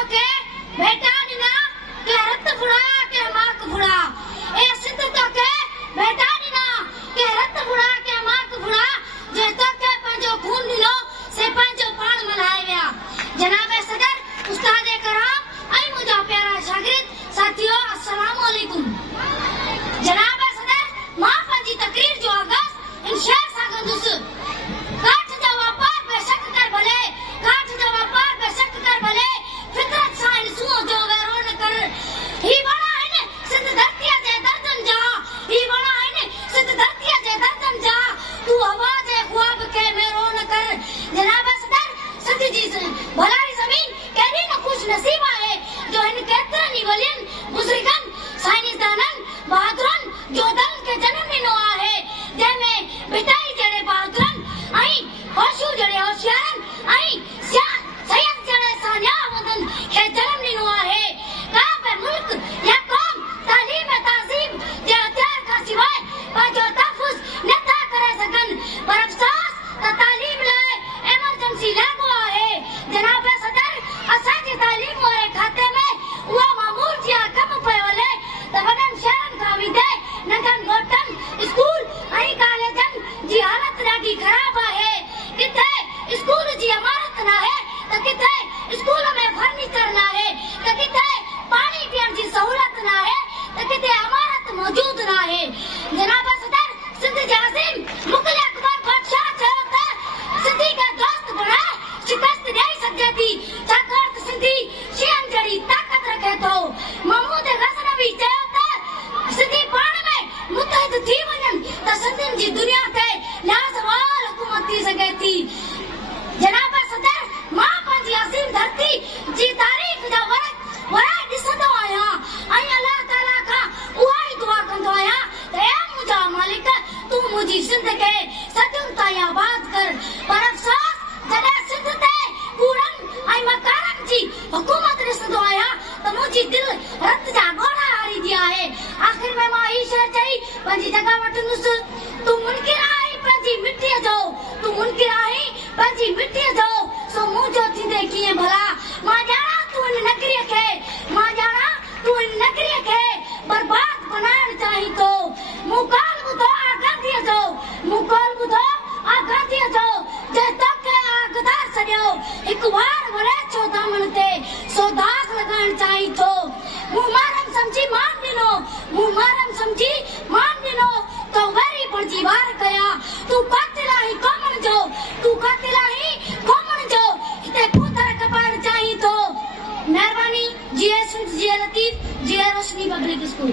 तो के बेटा नीना के रत फुड़ा के माक फुड़ा ए सिद्ध तो के बेटा नीना के रत फुड़ा के माक फुड़ा जे तो के पंजो खून नीनो से पंजो पान मलाए गया। जनाब सदर उस्ताद कराम आई मुझा प्यारा शागिर्द साथियों अस्सलाम वालेकुम। जनाब सदर मां पंजी तकरीर जो आगाज इन शेर सागंदुस काठ जा व्यापार बेशक कर भले काठ जा व्यापार बेशक कर भले फितरत साइन सुओ जो वैरोन कर ही बड़ा है ने सिद्ध धरतिया जे दर्दन जा ही बड़ा है ने सिद्ध धरतिया जे दर्दन जा तू आवाज है ख्वाब के मेरोन कर। जनाब सदर सिद्ध जी भलाई जमीन कहनी न खुश नसीब है जो इन केतरनी वलियन बुजुर्गन साइंसदानन बहादुरन जो दल के जन्म नो है जेमे बिताई जड़े बहादुरन आई होशू जड़े होशियारन आई सैयद जड़े सानिया वदन के जन्म नो है। का पे मुल्क या कौम तालीम ताजीम जे हथियार का सिवाय बाजो तहफुज न था करे सकन पर अफसोस ता तालीम लाए इमरजेंसी लागू है। जनाब सदर असा जी तालीम वाले खाते में वो मामूल जिया कम पयोले तवडन शहरन का विदे नगन गोटन स्कूल आई कॉलेजन जी हालत ॾाढी खराब है। किथे स्कूल जी इमारत ना है तो किथे स्कूल में फर्नीचर ना है तो किथे पानी पीण जी सहूलत ना है तो किथे इमारत मौजूद ना है। जनाब सदर सिंध जाजिम मुगल अकबर बादशाह चयो त सिंधी का दोस्त बना शिकस्त ॾेई सघे थी छाकाणि त सिंधी शयुनि जहिड़ी ताक़त रखे थो। महमूद गज़नवी चयो त सिंधी पाण में मुतहद थी वञनि त सिंधियुनि जी दुनिया ते लाज़वाल हुकूमत थी सघे थी। जनाब सदर मां पंहिंजी अज़ीम धरती जी तारीख़ जा वरा ॾिसंदो आहियां ऐं अल्लाह ताला खां उहा ई दुआ कंदो आहियां त ए मुंहिंजा मालिक तूं मुंहिंजी सिंध खे सदियुनि ताईं आबाद कर। पर अफ़सोस जॾहिं सिंध ते कूड़नि ऐं मकारनि जी हुकूमत ॾिसंदो आहियां त मुंहिंजी दिलि रत जा ॻोढ़ा हारींदी आहे। आख़िर में मां ही शइ चई पंहिंजी जॻह वठंदुसि तूं मुनकिर आहीं पंहिंजी मिटीअ जो तूं मुनकिर आहीं पंहिंजी मिटीअ जो सो मुंहिंजो थींदे कीअं भला। मां ॼाणा तूं इन नगरीअ खे मां ॼाणा तूं इन नगरीअ खे बर्बाद बनाइण चाहीं थो। मूं ॻाल्हि ॿुधो आ गांधीअ जो मूं ॻाल्हि ॿुधो आ गांधीअ जो जे तोखे आगदार छॾियो हिकु वार वरे छो दामन ते सो दाग लॻाइण चाहीं थो। मूं मारम समझी मान ॾिनो मूं मारम समझी मान ॾिनो तो वरी बणजी वार कया तूं कातिल आहीं क़ौमनि जो तूं कातिल आहीं क़ौमनि जो हिते कूतर कपाइण चाहीं थो। महिरबानी जीए सिंध जीए लतीफ़ जीए रोशनी पब्लिक स्कूल।